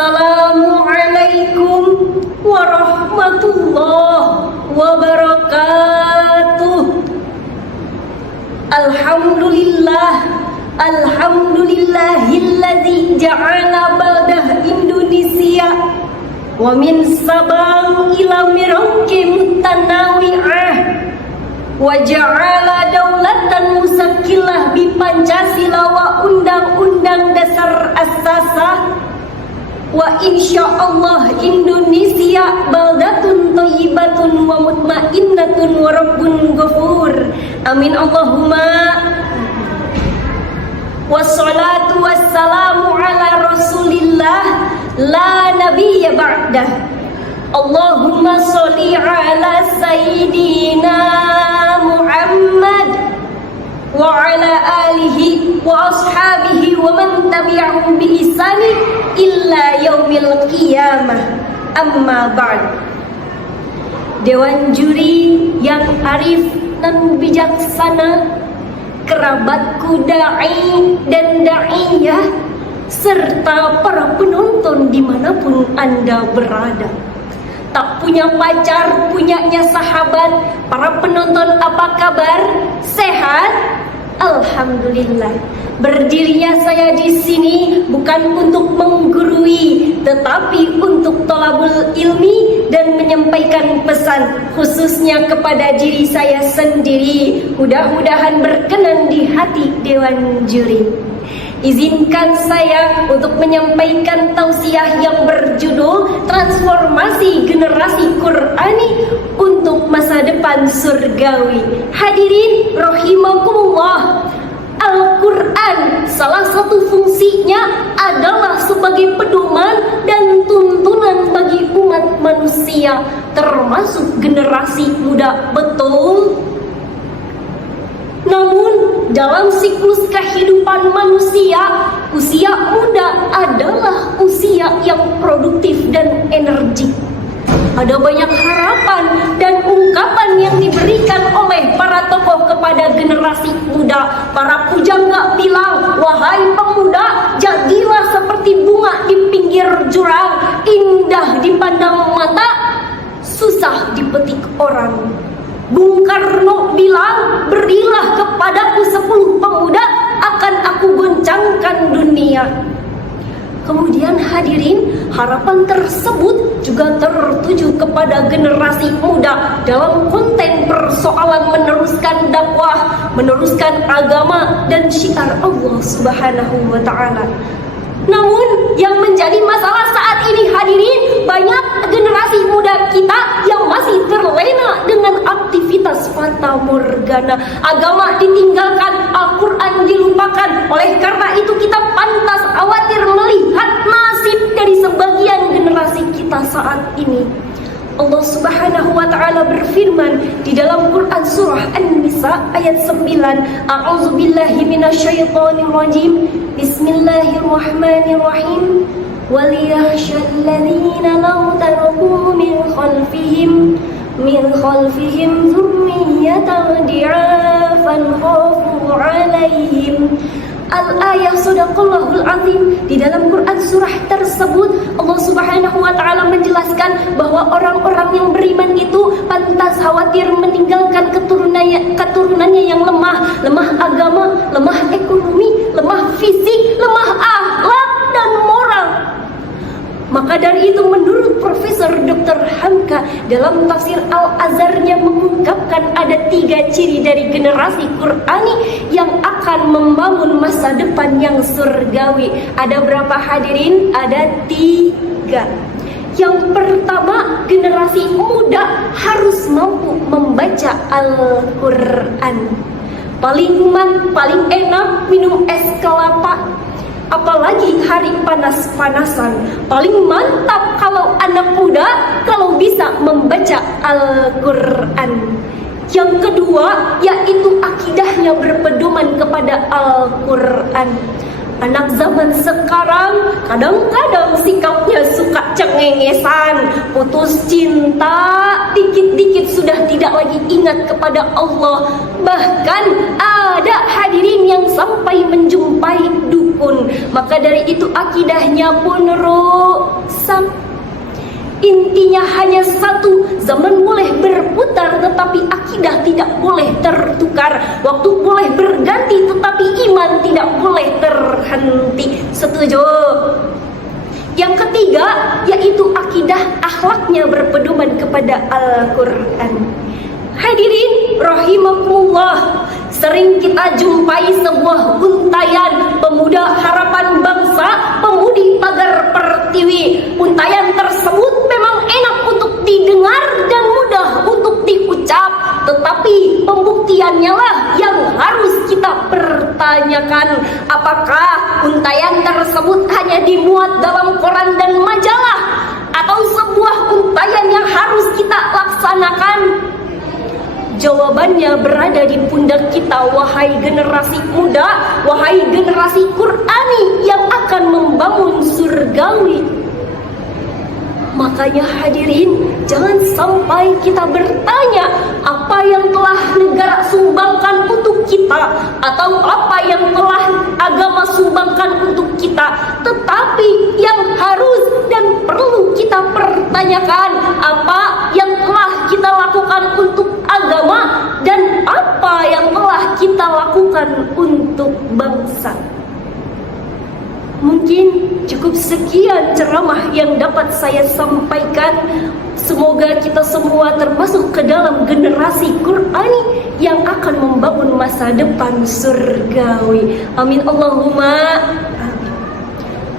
Assalamualaikum warahmatullahi wabarakatuh. Alhamdulillahilladzi ja'ala baldah Indonesia wa min Sabang ila Merauke mutanawi'ah wa ja'ala daulatan musakilah bi Pancasila wa Undang-Undang Dasar Asasah wa insyaallah Indonesia baldatun thayyibatun wa mutmainnatun wa rabbun ghafur. Amin Allahumma. Wassalatu wassalamu ala Rasulillah la nabiyya ba'dah. Allahumma sholli ala sayyidina Muhammad wa ala alihi wa ashabihi wa man tabi'ahum bi ihsani illa yaumil qiyamah. Amma ba'd. Dewan juri yang arif dan bijaksana, kerabatku da'i dan da'iyah, serta para penonton dimanapun Anda berada. Tak punya pacar, punyanya sahabat. Para penonton apa kabar? Sehat? Alhamdulillah. Berdirinya saya di sini bukan untuk menggurui, tetapi untuk thalabul ilmi dan menyampaikan pesan khususnya kepada diri saya sendiri. Mudah-mudahan berkenan di hati Dewan Juri. Izinkan saya untuk menyampaikan tausiah yang berjudul Transformasi Generasi Qur'ani untuk Masa Depan Surgawi. Hadirin rahimakumullah, Al-Quran salah satu fungsinya adalah sebagai pedoman dan tuntunan bagi umat manusia, termasuk generasi muda, betul? Namun dalam siklus kehidupan manusia, usia muda adalah usia yang produktif dan energik. Ada banyak harapan dan ungkapan yang diberikan oleh para tokoh kepada generasi muda. Para pujangga bilang, wahai pemuda, jadilah seperti bunga di pinggir jurang, indah dipandang mata, susah dipetik orang. Bung Karno bilang, berilah kepadaku 10 pemuda, akan aku goncangkan dunia. Kemudian hadirin, harapan tersebut juga tertuju kepada generasi muda dalam konten persoalan meneruskan dakwah, meneruskan agama dan syiar Allah Subhanahu wa ta'ala. Namun yang menjadi masalah saat ini hadirin, banyak generasi muda kita yang masih terlena dengan aktivitas fata morgana. Agama ditinggalkan, Al-Quran dilupakan. Oleh karena itu kita pantas khawatir melihat nasib dari sebagian generasi kita saat ini. Allah Subhanahu wa ta'ala berfirman di dalam Quran surah An-Nisa ayat 9, A'udzubillahi minasyaitonir rajim. Bismillahirrahmanirrahim. وَلْيَخْشَى الَّذِينَ لَوْ تَرَكُوا مِنْ خَلْفِهِمْ ذُرِّيَّةً ضِعَافًا خَافُوا عَلَيْهِمْ. Al-ayah Sadaqallahul Azim. Di dalam Quran surah tersebut Allah Subhanahu wa ta'ala menjelaskan bahwa orang-orang yang beriman itu pantas khawatir meninggalkan keturunannya yang lemah agama, lemah ekonomi, lemah fisik, lemah akhlak dan moral. Maka dari itu menurut Profesor Dr. Hamka dalam tafsir Al-Azharnya mengungkapkan ada 3 ciri dari generasi Qur'ani yang akan membangun masa depan yang surgawi. Ada berapa hadirin? Ada 3. Yang pertama, generasi muda harus mampu membaca Al-Quran. Paling enak minum es kelapa. Apalagi hari panas-panasan, paling mantap kalau anak muda kalau bisa membaca Al-Quran. Yang kedua, yaitu akidahnya berpedoman kepada Al-Quran. Anak zaman sekarang kadang-kadang sikapnya suka cengengesan, putus cinta, dikit-dikit sudah tidak lagi ingat kepada Allah. Bahkan ada hadirin yang sampai menjumpai dukun rukun. Maka dari itu akidahnya pun rusak. Intinya hanya satu, zaman boleh berputar tetapi akidah tidak boleh tertukar. Waktu boleh berganti tetapi iman tidak boleh terhenti. Setuju? Yang ketiga yaitu akidah akhlaknya berpedoman kepada Al-Quran. Hadirin rahimakumullah, sering kita jumpai sebuah untayan pemuda harapan bangsa, pemudi pagar pertiwi. Untayan tersebut memang enak untuk didengar dan mudah untuk diucap, tetapi pembuktiannya lah yang harus kita pertanyakan. Apakah untayan tersebut hanya dimuat dalam koran dan majalah, atau sebuah untayan yang harus kita laksanakan? Jawabannya berada di pundak kita, wahai generasi muda, wahai generasi Qur'ani yang akan membangun surgawi. Makanya hadirin, jangan sampai kita bertanya apa yang telah negara sumbangkan untuk kita, atau apa yang telah agama sumbangkan untuk kita. Tetapi yang harus dan perlu kita pertanyakan, apa yang telah kita lakukan untuk agama dan apa yang telah kita lakukan untuk bangsa. Mungkin cukup sekian ceramah yang dapat saya sampaikan. Semoga kita semua termasuk ke dalam generasi Qur'ani yang akan membangun masa depan surgawi. Amin Allahumma amin.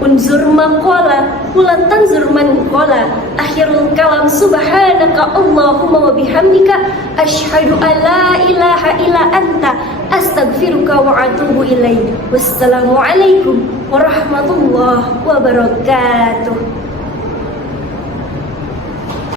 Unzur maqala wala tanzur man qala. Akhirul kalam subhanaka Allahumma wa bihamdika asyhadu an la ilaha illa anta astaghfiruka wa atubu ilaik. Wassalamualaikum warahmatullahi wabarakatuh.